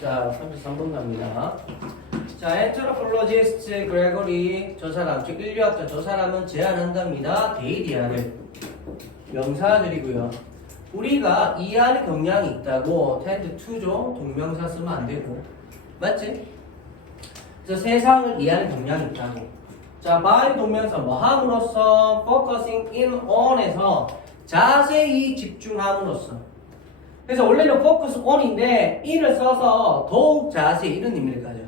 자, 33번 갑니다. 자, 엔트로폴로지스트 그레고리 저 사람, 즉 인류학자 저 사람은 제안한답니다. 데이디아를 명사들이고요. 우리가 이해하는 경향이 있다고 tend to죠. 동명사 쓰면 안 되고. 맞지? 그래서 세상을 이해하는 경향이 있다고. 자, by 동명사 뭐 함으로써 focusing in on에서 자세히 집중함으로써. 그래서 원래는 focus on인데 in을 써서 더욱 자세히 이런 의미를 가져.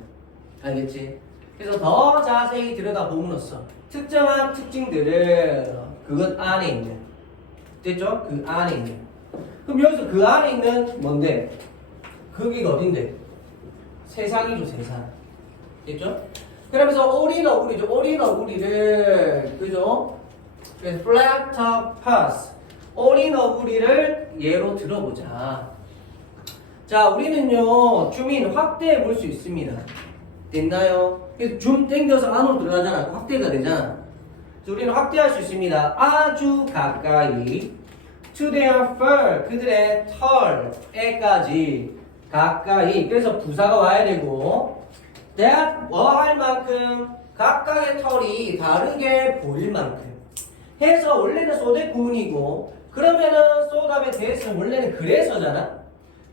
알겠지? 그래서 더 자세히 들여다봄으로써 특정한 특징들을 그것 안에 있는 됐죠? 그 안에 있는. 그럼 여기서 그 안에 있는 뭔데? 거기가 어딘데? 세상이죠, 세상. 됐죠? 그러면서 오리는 어구리죠. 오리는 어구리를 그죠? top pass. 오리는 어구리를 예로 들어보자. 자, 우리는요 주민 확대해 볼 수 있습니다. 됐나요? 줌 땡겨서 안으로 들어가잖아. 확대가 되잖아. 우리는 확대할 수 있습니다. 아주 가까이. to their fur. 그들의 털에까지 가까이. 그래서 부사가 와야 되고. that 뭐할 만큼 각각의 털이 다르게 보일 만큼. 해서 원래는 소대 구문이고 그러면은 소답에 대해서 원래는 그래서잖아.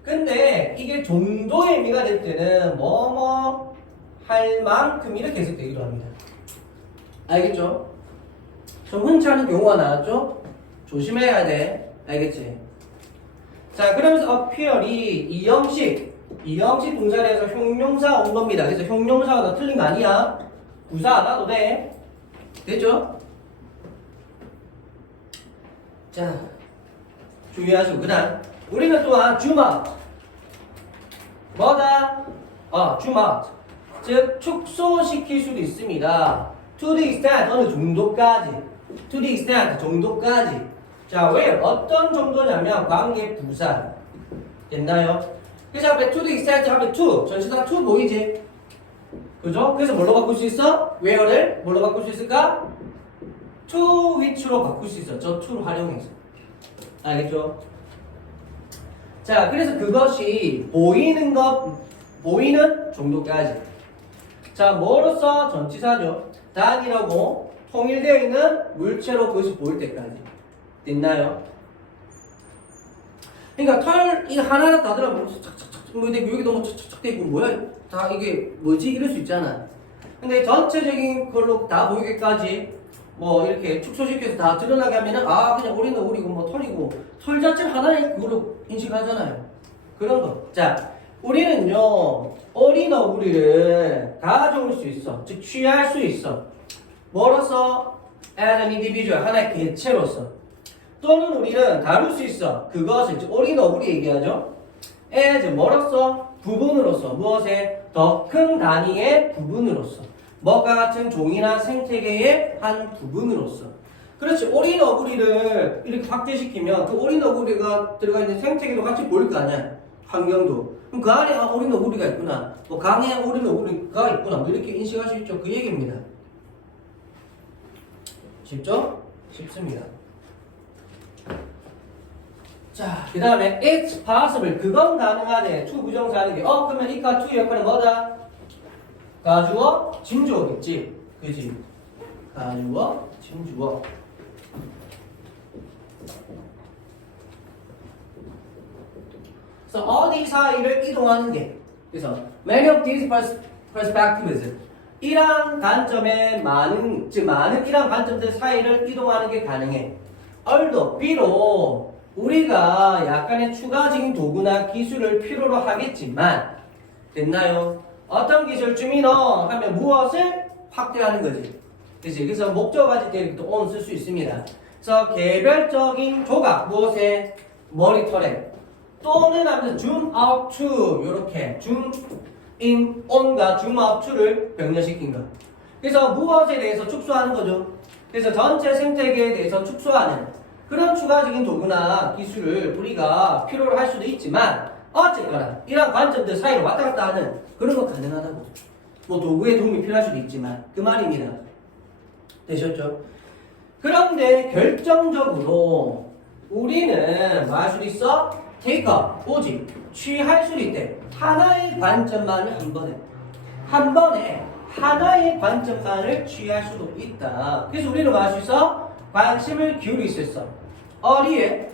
근데 이게 정도의 의미가 될 때는 뭐뭐 할 만큼 이렇게 해석되기도 합니다. 알겠죠? 좀 흔치 않은 경우가 나왔죠? 조심해야 돼. 알겠지? 자, 그러면서 appear이 이 형식, 이 형식 동사에서 형용사 온 겁니다. 그래서 형용사가 더 틀린 거 아니야? 부사 안 와도 돼. 됐죠? 자, 주의하시고 그 다음 우리는 또한 주마 뭐다? 어, 주마 즉 축소시킬 수도 있습니다. To the extent 어느 정도까지 To the extent 정도까지 자, 왜 어떤 정도냐면 관계 부사 됐나요? 그래서 앞에 to the extent 앞에 to 전시사 to 보이지? 그죠? 그래서 뭘로 바꿀 수 있어? where를 뭘로 바꿀 수 있을까? To which로 바꿀 수 있어. 저 to를 활용해서. 알겠죠? 자, 그래서 그것이 보이는 것, 보이는 정도까지. 자, 뭐로써 전치사죠? 단이라고 통일되어 있는 물체로 그것이 보일 때까지. 됐나요? 그러니까 털, 이 하나하나 다 들어보면 착착착, 뭐, 근데 여기 너무 착착착 돼 있고, 뭐야? 다 이게 뭐지? 이럴 수 있잖아. 근데 전체적인 걸로 다 보이게까지 뭐 이렇게 축소시켜서 다 드러나게 하면은 아 그냥 우리는 우리고 뭐 털이고 털 자체를 하나의 그걸로 인식하잖아요. 그런 거. 자, 우리는요 어린 어구리를 가져올 수 있어. 즉 취할 수 있어. 뭐로서 as an individual 하나의 개체로서 또는 우리는 다룰 수 있어. 그것을 즉 어린 어구리 얘기하죠. as 뭐로서 부분으로서 무엇에 더 큰 단위의 부분으로서 뭐가 같은 종이나 생태계의 한 부분으로서. 그렇지 오린 어구리를 이렇게 확대시키면 그 오린 어구리가 들어가 있는 생태계도 같이 보일 거 아니야 환경도. 그럼 그 안에 아 오린 어구리가 있구나. 뭐 강에 오린 어구리가 있구나. 뭐 이렇게 인식할 수 있죠. 그 얘기입니다. 쉽죠? 쉽습니다. 자, 그 다음에 it's possible. 그건 가능하네. to 부정사 하는 게 어 그러면 이과 to 역할은 뭐다? 가주어 진주어겠지? 그지? 가주어 진주어. 그래서 어디 사이를 이동하는 게. 그래서 many of these pers- perspectives. 이러한 관점에 많은 즉 많은 이러한 관점들 사이를 이동하는 게 가능해. 얼도 비록 우리가 약간의 추가적인 도구나 기술을 필요로 하겠지만 됐나요? 어떤 기술 주민어 하면 무엇을 확대하는 거지. 그치? 그래서 목적 가질 때또 on 쓸 수 있습니다. 그래서 개별적인 조각 무엇에 머리털에 또는 zoom out to 요렇게 zoom in on과 zoom out to를 병렬시킨 거. 그래서 무엇에 대해서 축소하는 거죠. 그래서 전체 생태계에 대해서 축소하는 그런 추가적인 도구나 기술을 우리가 필요로 할 수도 있지만 어쨌거나 이런 관점들 사이로 왔다 갔다 하는 그런 거 가능하다고 뭐 도구의 도움이 필요할 수도 있지만 그 말입니다 되셨죠? 그런데 결정적으로 우리는 있어? take 오직 취할 수 있대 하나의 관점만을 한 번에 한 번에 하나의 관점만을 취할 수도 있다. 그래서 우리는 있어? 관심을 기울일 수 있어. 어디에?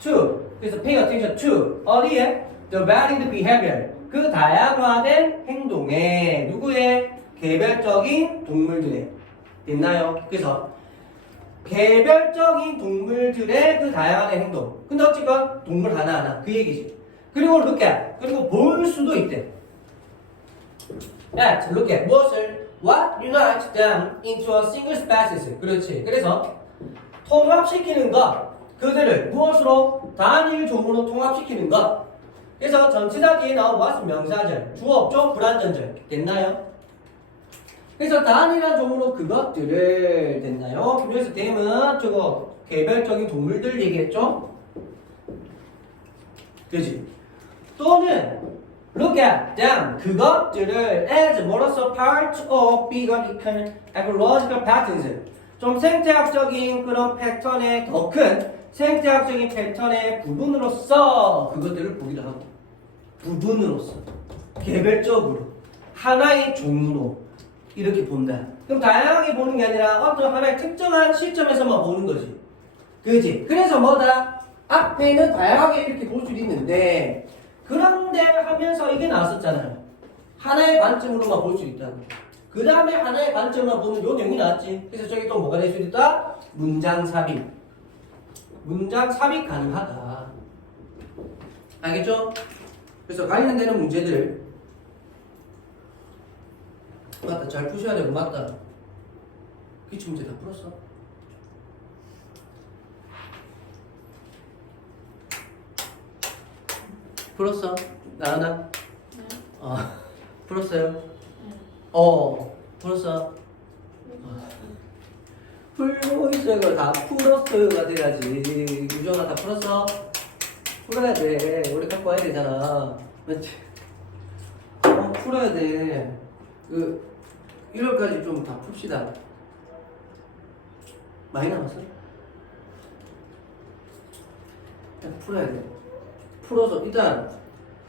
to. 그래서 pay attention to. 어디에? The varied behavior. 그 다양화된 행동에 누구의 개별적인 동물들의 됐나요? 그래서 개별적인 동물들의 그 다양한 행동. 근데 어쨌건 동물 하나하나 그 얘기지. 그리고 look at. 그리고 볼 수도 있대. at, look at 무엇을 what unites them into a single species. 그렇지. 그래서 통합시키는 것, 그들을 무엇으로 단일 종으로 통합시키는 것. 그래서 전치사 뒤에 나온 what은 명사절, 주어 없죠? 불완전절. 됐나요? 그래서 단일한 종으로 그것들을 됐나요? 그래서 댐은 저거 개별적인 동물들 얘기했죠? 그지? 또는 look at them 그것들을 as 뭐로서 part of bigger ecological patterns 좀 생태학적인 그런 패턴의 더큰 생태학적인 패턴의 부분으로서 그것들을 보기도 하고 부분으로서 개별적으로 하나의 종으로 이렇게 본다. 그럼 다양하게 보는 게 아니라 어떤 하나의 특정한 시점에서만 보는 거지. 그지? 그래서 뭐다? 앞에는 다양하게 이렇게 볼 수 있는데 그런데 하면서 이게 나왔었잖아요. 하나의 관점으로만 볼 수 있다고. 그 다음에 하나의 관점만 보는 요 내용이 나왔지. 그래서 저기 또 뭐가 될 수 있다? 문장 삽입. 문장 삽입 가능하다. 알겠죠? 그래서 관련되는 문제들 맞다. 잘 푸셔야 되고 맞다. 기출 문제 다 풀었어? 풀었어? 나나? 어, 풀었어요? 어, 풀었어? 어. 그걸 다 풀었어요가 돼야지. 유정아 다 풀었어? 풀어야 돼. 우리 갖고 와야 되잖아. 맞지? 어, 풀어야 돼. 그 1월까지 좀 다 풉시다. 많이 남았어? 일단 풀어야 돼. 풀어서 일단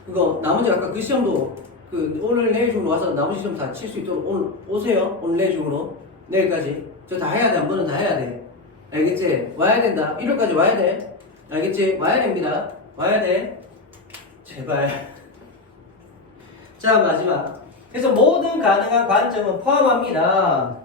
그거 나머지 아까 그 시험도 그 오늘 내일 중으로 와서 나머지 시험 다 칠 수 있도록 오늘 오세요. 오늘 내일 중으로 내일까지 저 다 해야 돼. 한 번은 다 해야 돼. 알겠지? 와야 된다. 1월까지 와야 돼. 알겠지? 와야 됩니다. 와야 돼. 제발. 자 마지막. 그래서 모든 가능한 관점은 포함합니다.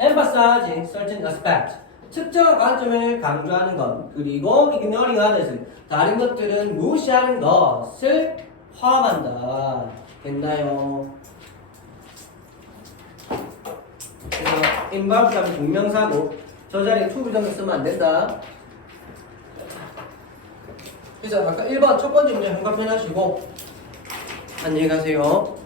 emphasize certain aspect. 특정한 관점을 강조하는 것, 그리고 ignoring others. 다른 것들은 무시하는 것을 포함한다. 됐나요? Involve 하면 동명사고 저 자리에 to 부정을 쓰면 안 된다. 그래서 아까 1번 첫 번째 문제 한과편 하시고 안녕히 가세요.